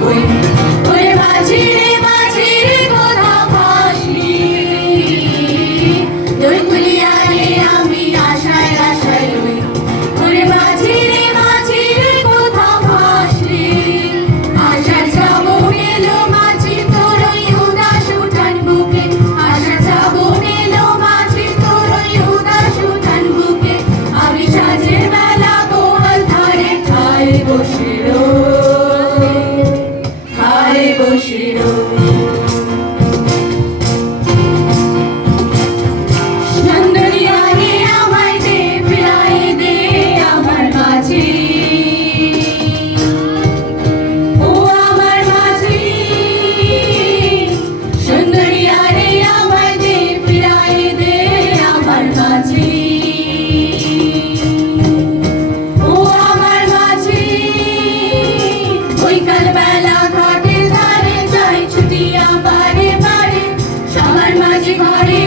ওই ওরে মাঝি রে কোথাও ফাঁসলি তোর কুলিয়ারে আমি আশায় আশায় রই ওরে মাঝি রে কোথাও ফাঁসলি আশার শ্রাবণ এলো মাঝি তোর ওই উদাস উঠান বুকে আশার শ্রাবণ এলো মাঝি তোর ওই উদাস উঠান বুকে আমি সাজের বেলা গোয়াল ধারে ঠায় বসে সুন্দরিয়ারে আমায় দে ফিরাই দে আমার মাঝি ও আমার মাঝি সুন্দরিয়ারে আমায় দে ফিরাই দে আমার মাঝি ও আমার মাঝি ওই কাল বেলা ঘাটের ধারে যাই ছুটিয়া বারে বারে সবার মাঝে ঘরে